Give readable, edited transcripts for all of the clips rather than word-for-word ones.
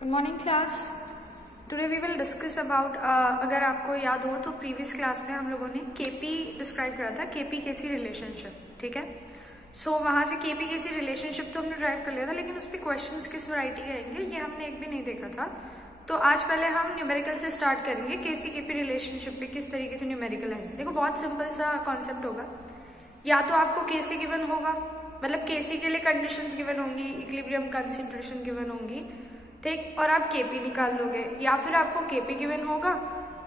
Good morning class. Today we will discuss about, अगर आपको याद हो तो प्रीवियस क्लास में हम लोगों ने केपी डिस्क्राइब करा था, केपी केसी रिलेशनशिप। ठीक है, सो वहां से केपी केसी रिलेशनशिप तो हमने ड्राइव कर लिया था, लेकिन उस पर क्वेश्चंस किस वैरायटी के आएंगे ये हमने एक भी नहीं देखा था। तो आज पहले हम न्यूमेरिकल से स्टार्ट करेंगे। केसी केपी रिलेशनशिप पे किस तरीके से न्यूमेरिकल आएंगे। देखो बहुत सिंपल सा कॉन्सेप्ट होगा। या तो आपको केसी गिवन होगा, मतलब केसी के लिए कंडीशंस गिवन होंगी, इक्विलिब्रियम कंसंट्रेशन गिवन होंगी, ठीक, और आप केपी निकाल लोगे। या फिर आपको केपी गिवन होगा,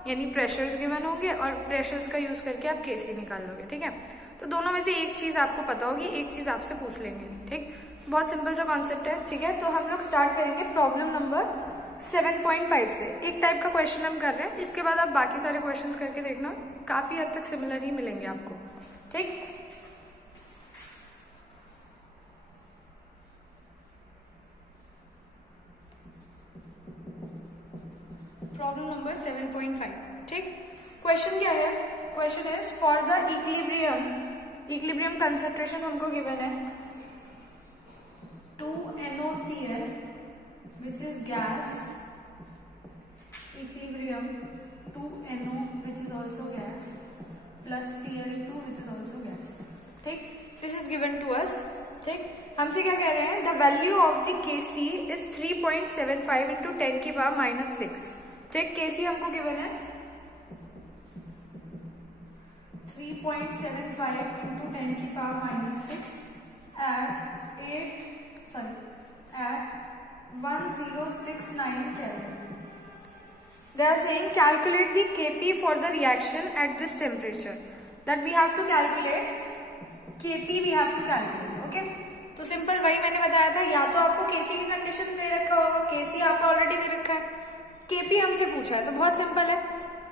यानी प्रेशर्स गिवन होंगे और प्रेशर्स का यूज करके आप केसी निकाल लोगे। ठीक है, तो दोनों में से एक चीज आपको पता होगी, एक चीज आपसे पूछ लेंगे। ठीक, बहुत सिंपल सा कॉन्सेप्ट है। ठीक है, तो हम लोग स्टार्ट करेंगे प्रॉब्लम नंबर 7.5 से। एक टाइप का क्वेश्चन हम कर रहे हैं, इसके बाद आप बाकी सारे क्वेश्चंस करके देखना, काफी हद तक सिमिलर ही मिलेंगे आपको। ठीक, प्रॉब्लम नंबर 7.5। ठीक, क्वेश्चन क्या है? Question is for the equilibrium concentration हमको गिवन है 2NOCl which is gas, equilibrium 2NO which is also gas plus Cl2 which is also gas। ठीक, this is given to us. ठीक, हमसे क्या कह रहे हैं? The value of the KC is 3.75 into 10 की पावर -6। ठीक, केसी हमको गिवन है 3.75 इंटू 10 की power -6 at 1069 Kelvin। They are saying calculate the Kp for the reaction at this temperature, that we have to calculate Kp, we have to calculate। okay? तो simple वही मैंने बताया था, या तो आपको केसी की कंडीशन दे रखा होगा, केसी आपको ऑलरेडी दे रखा है, केपी हमसे पूछा है, तो बहुत सिंपल है।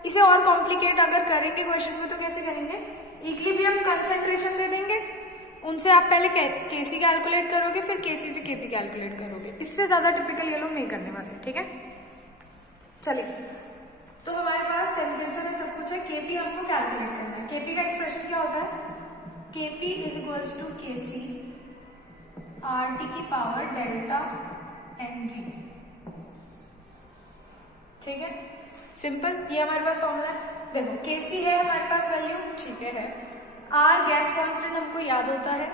इसे और कॉम्प्लिकेट अगर करेंगे क्वेश्चन को तो कैसे करेंगे? इक्विलिब्रियम कंसंट्रेशन दे देंगे, उनसे आप पहले केसी कैलकुलेट करोगे, फिर केसी से केपी कैलकुलेट करोगे। इससे ज्यादा टिपिकल ये लोग नहीं करने वाले। ठीक है, चलिए, तो हमारे पास टेम्परेचर है, सब कुछ है, केपी हमको कैलकुलेट करना है। केपी का एक्सप्रेशन क्या होता है? KP is equals to KC RT की पावर डेल्टा एनजी। ठीक है, सिंपल, ये हमारे पास फॉर्मूला है। देखो केसी है हमारे पास वैल्यू, ठीक है। आर गैस कांस्टेंट हमको याद होता है,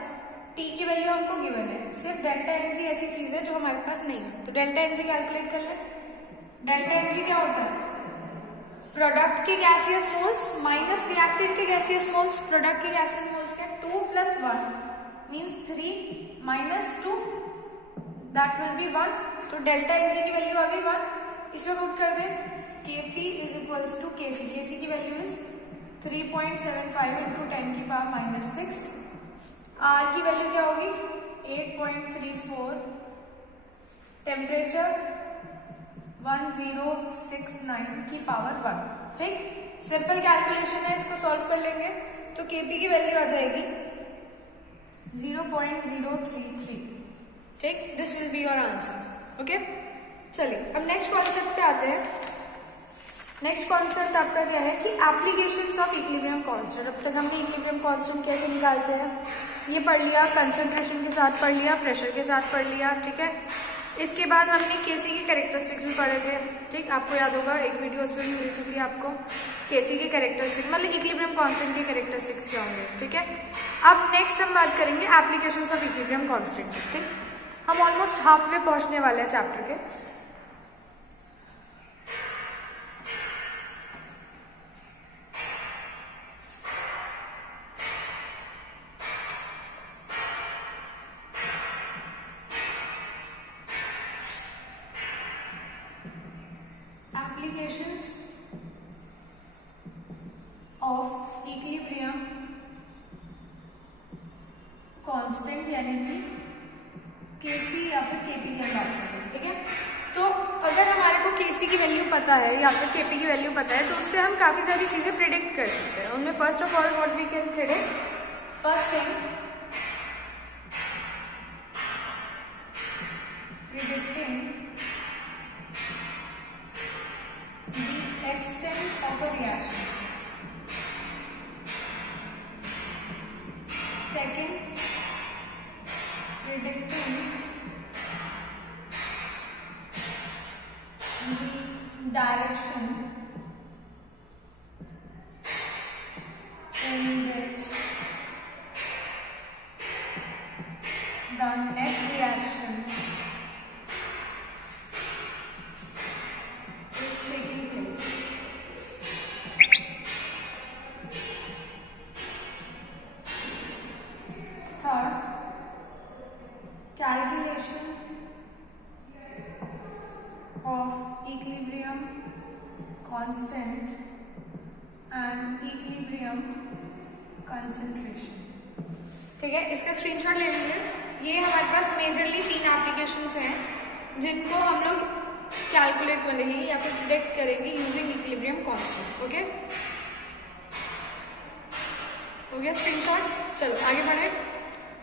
टी की वैल्यू हमको गिवन है, सिर्फ डेल्टा एनजी ऐसी चीज है जो हमारे पास नहीं है, तो डेल्टा एनजी कैलकुलेट कर ले। डेल्टा एनजी क्या होता है? प्रोडक्ट के गैसियस मोल्स माइनस रिएक्टेंट के गैसियस मोल्स। प्रोडक्ट के गैसियस मोल्स के 2 + 1 मीन्स 3 - 2 दैट विल बी 1। तो डेल्टा एनजी की वैल्यू आ गई 1। इसमें पुट कर दे Kp इज इक्वल्स टू केसी। केसी की वैल्यू इज 3.75 इंटू 10 की पावर -6। आर की वैल्यू क्या होगी? 8.34। टेम्परेचर 1069 की पावर 1। ठीक, सिंपल कैलकुलेशन है, इसको सॉल्व कर लेंगे तो Kp की वैल्यू आ जाएगी 0.033। ठीक, this will be your answer. Okay, चलिए अब नेक्स्ट कॉन्सेप्ट पे आते हैं। नेक्स्ट कॉन्सेप्ट आपका क्या है कि एप्लीकेशंस ऑफ इक्विलिब्रियम कांस्टेंट। अब तक हमने इक्विलिब्रियम कांस्टेंट कैसे निकालते हैं ये पढ़ लिया, कंसंट्रेशन के साथ पढ़ लिया, प्रेशर के साथ पढ़ लिया। ठीक है, इसके बाद हमने केसी की कैरेक्टरिस्टिक्स भी पढ़े थे। ठीक, आपको याद होगा एक वीडियो उस पर भी मिल चुकी है आपको, केसी की कैरेक्टरिस्टिक्स, मतलब इक्विलिब्रियम कांस्टेंट की कैरेक्टरिस्टिक्स क्या होंगे। ठीक है, अब नेक्स्ट हम बात करेंगे एप्लीकेशंस ऑफ इक्विलिब्रियम कांस्टेंट। ठीक, हम ऑलमोस्ट हाफ वे पहुंचने वाले हैं चैप्टर के। एप्लीकेशंस ऑफ इक्विलिब्रियम कांस्टेंट यानी कि केसी या फिर केपी की बात करें। ठीक है, तो अगर हमारे को केसी की वैल्यू पता है या फिर केपी की वैल्यू पता है तो उससे हम काफी सारी चीजें प्रिडिक्ट कर सकते हैं। उनमें first of all what we can predict, first thing predicting the extent of a reaction। Second, predicting direction in which the net reaction is taking place. Third, calculation of equilibrium constant and equilibrium concentration. ठीक है, इसका screenshot ले लीजिए। ये हमारे पास majorly 3 applications हैं जिनको हम लोग कैलकुलेट करेंगे या फिर प्रेडिक्ट करेंगे यूजिंग इक्विलिब्रियम कांस्टेंट। ओके, हो गया स्क्रीनशॉट। चलो आगे बढ़े।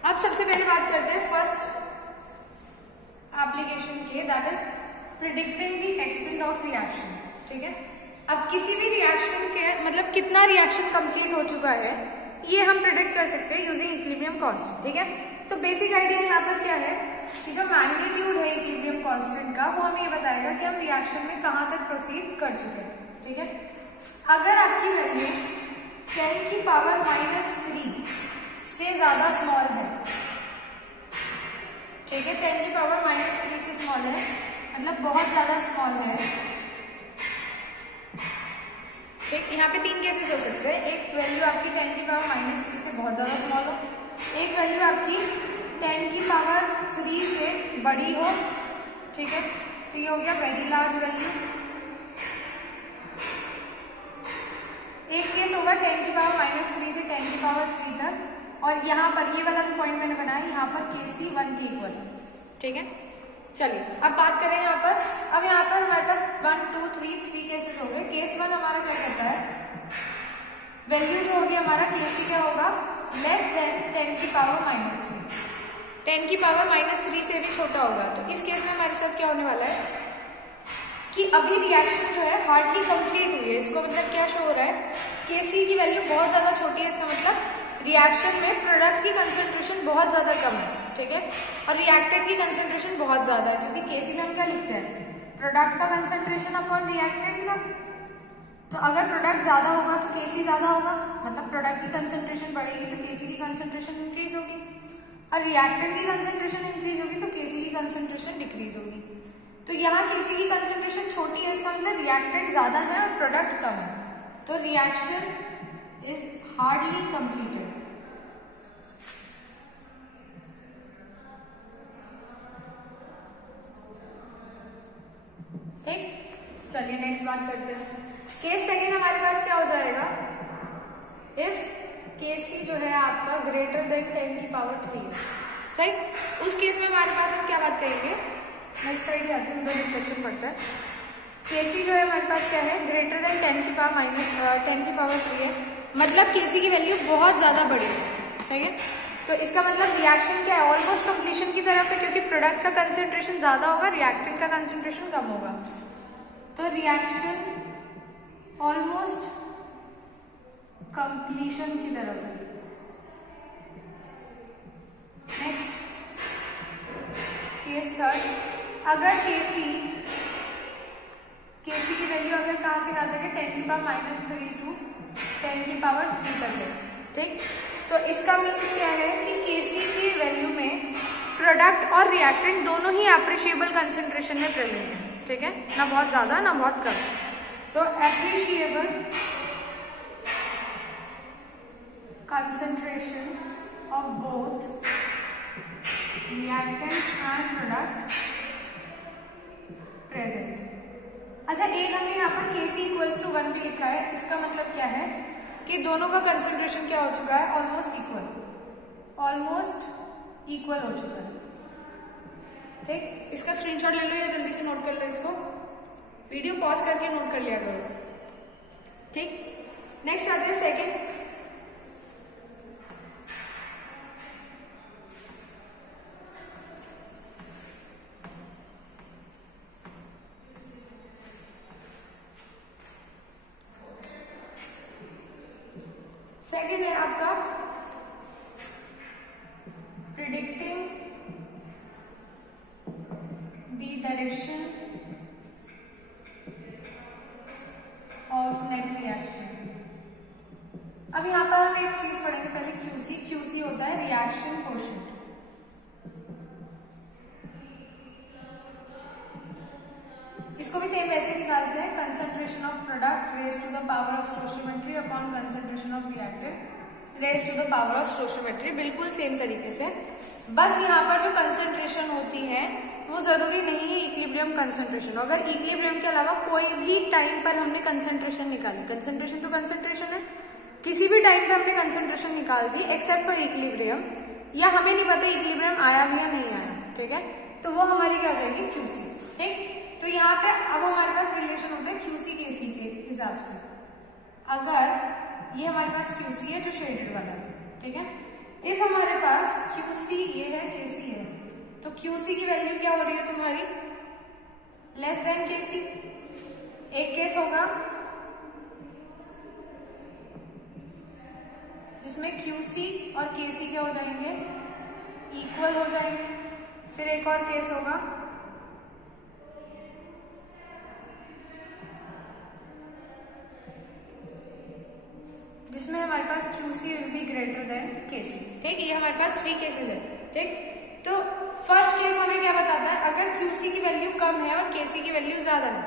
अब सबसे पहले बात करते हैं फर्स्ट एप्लीकेशन के, that is predicting the extent of reaction. ठीक है, अब किसी भी रिएक्शन के मतलब कितना रिएक्शन कंप्लीट हो चुका है ये हम प्रेडिक्ट कर सकते हैं यूजिंग इक्विलिब्रियम कांस्टेंट। ठीक है, तो बेसिक आइडिया यहाँ पर क्या है कि जो मैग्नीट्यूड है इक्विलिब्रियम कांस्टेंट का वो हमें ये बताएगा कि हम रिएक्शन में कहाँ तक प्रोसीड कर चुके हैं। ठीक है, अगर आपकी वैल्यू 10 की पावर -3 से ज्यादा स्मॉल है, ठीक है, 10 की पावर -3 से स्मॉल है मतलब बहुत ज्यादा स्मॉल है। ठीक, यहाँ पे 3 केसेस हो सकते हैं। एक वैल्यू आपकी 10 की पावर -3 से बहुत ज्यादा स्मॉल हो, एक वैल्यू आपकी 10 की पावर 3 से बड़ी हो। ठीक है, तो ये हो गया वेरी लार्ज वैल्यू। एक केस होगा 10 की पावर -3 से 10 की पावर 3 तक, और यहाँ पर ये वाला जो पॉइंट मैंने बनाया यहाँ पर केसी 1 के इक्वल। ठीक है, चलिए अब बात करें यहाँ पर। अब यहाँ पर हमारे पास 1 2 3 केसेस हो गए। केस 1 हमारा क्या करता है, वैल्यू जो होगी हमारा केसी क्या होगा, लेस देन 10 की पावर -3। 10 की पावर -3 से भी छोटा होगा। तो इस केस में हमारे साथ क्या होने वाला है कि अभी रिएक्शन जो है हार्डली कंप्लीट हुई है। इसको मतलब क्या शो हो रहा है, केसी की वैल्यू बहुत ज्यादा छोटी है, इसका मतलब रिएक्शन में प्रोडक्ट की कंसंट्रेशन बहुत ज्यादा कम है। ठीक है, और रिएक्टेंट की कंसंट्रेशन बहुत ज्यादा है, क्योंकि केसी में हम क्या लिखते हैं, प्रोडक्ट का कंसंट्रेशन अपॉन रिएक्टेंट का। तो अगर प्रोडक्ट ज्यादा होगा तो केसी ज्यादा होगा, मतलब प्रोडक्ट की कंसंट्रेशन बढ़ेगी तो केसी की कंसंट्रेशन इंक्रीज होगी, और रिएक्टेंट की कंसंट्रेशन इंक्रीज होगी तो केसी की कंसंट्रेशन डिक्रीज होगी। तो यहाँ केसी की कंसंट्रेशन छोटी है, इसका मतलब रिएक्टेंट ज्यादा है और प्रोडक्ट कम है, तो रिएक्शन इज हार्डली कंप्लीटेड। ठीक, चलिए नेक्स्ट बात करते हैं। केस सेकेंड हमारे पास क्या हो जाएगा, इफ केसी जो है आपका ग्रेटर देन 10 की पावर 3 है। सही, उस केस में हमारे पास हम क्या बात करेंगे, नेक्स्ट साइड ही आते हैं, उधर रिफ्लेक्शन पड़ता है। केसी जो है हमारे पास क्या है, ग्रेटर देन 10 की पावर -10 की पावर 3 है, मतलब केसी की वैल्यू बहुत ज्यादा बड़ी है। सही है, तो इसका मतलब रिएक्शन क्या है, ऑलमोस्ट कंप्लीशन की तरफ है, क्योंकि प्रोडक्ट का कंसंट्रेशन ज्यादा होगा, रिएक्टेंट का कंसंट्रेशन कम होगा। तो रिएक्शन ऑलमोस्ट कंप्लीशन की तरफ है। नेक्स्ट केस थर्ड, अगर केसी की वैल्यू अगर कहां से कहां तक है, 10 की पावर -3 टू 10 की पावर 3 तक है। ठीक, तो इसका मीन्स क्या है कि केसी की वैल्यू में प्रोडक्ट और रिएक्टेंट दोनों ही एप्रिशिएबल कंसंट्रेशन में प्रेजेंट है। ठीक है, ना बहुत ज्यादा ना बहुत कम, तो appreciable concentration of both reactant and product present. अच्छा, एक हमने यहाँ पर केसी इक्वल्स टू 1 भी लिखा है, इसका मतलब क्या है कि दोनों का कंसंट्रेशन क्या हो चुका है, ऑलमोस्ट इक्वल हो चुका है। ठीक, इसका स्क्रीनशॉट ले लो या जल्दी से नोट कर लो, इसको वीडियो पॉज करके नोट कर लिया करो। ठीक, नेक्स्ट आते हैं सेकंड। सेकंड है आपका प्रिडिक्टिंग द डायरेक्शन अब यहाँ पर हम एक चीज पढ़ेंगे पहले, क्यूसी। क्यूसी होता है रिएक्शन कोएफिशिएंट। इसको भी सेम वैसे निकालते हैं, concentration of product raise to the power of stoichiometry upon concentration of reactant raise to the power of stoichiometry. बिल्कुल सेम तरीके से, बस यहाँ पर जो कंसंट्रेशन होती है वो जरूरी नहीं है इक्विलिब्रियम कंसंट्रेशन। अगर इक्विलिब्रियम के अलावा कोई भी टाइम पर हमने कंसंट्रेशन निकाली, कंसंट्रेशन तो कंसंट्रेशन है, किसी भी टाइम पे हमने कंसंट्रेशन निकाल दी एक्सेप्ट फॉर इक्विलिब्रियम, या हमें नहीं पता इक्विलिब्रियम आया भी या नहीं आया, ठीक है, तो वो हमारी क्या हो जाएगी, क्यूसी। ठीक, तो यहाँ पे अब हमारे पास रिलेशन होता है क्यूसी केसी के हिसाब से। अगर ये हमारे पास क्यूसी है जो शेडेड वाला है, ठीक है, इफ हमारे पास क्यूसी ये है, केसी है, तो क्यूसी की वैल्यू क्या हो रही है तुम्हारी, लेस देन केसी। एक केस होगा जिसमें क्यूसी और केसी क्या हो जाएंगे, इक्वल हो जाएंगे। फिर एक और केस होगा जिसमें हमारे पास QC will be greater than KC. ठीक, ये हमारे पास 3 केसेस है। ठीक, तो फर्स्ट केस हमें क्या बताता है, अगर क्यूसी की वैल्यू कम है और केसी की वैल्यू ज्यादा है,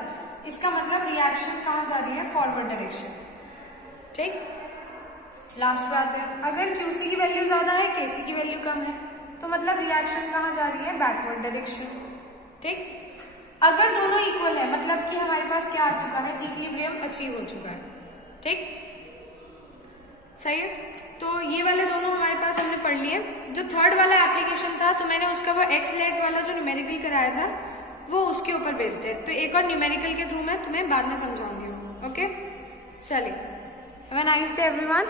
इसका मतलब रिएक्शन कहाँ जा रही है, फॉरवर्ड डायरेक्शन। ठीक, लास्ट बात है, अगर क्यूसी की वैल्यू ज्यादा है, केसी की वैल्यू कम है, तो मतलब रिएक्शन कहाँ जा रही है, बैकवर्ड डायरेक्शन। ठीक, अगर दोनों इक्वल है मतलब कि हमारे पास क्या आ चुका है, इक्विलिब्रियम अचीव हो चुका है। ठीक, सही है। तो ये वाले दोनों हमारे पास हमने पढ़ लिए। जो थर्ड वाला एप्लीकेशन था तो मैंने उसका वो एक्सलेट वाला जो न्यूमेरिकल कराया था वो उसके ऊपर बेस्ड है, तो एक और न्यूमेरिकल के थ्रू मैं तुम्हें बाद में समझाऊंगी। ओके, चलिए, have a nice day everyone.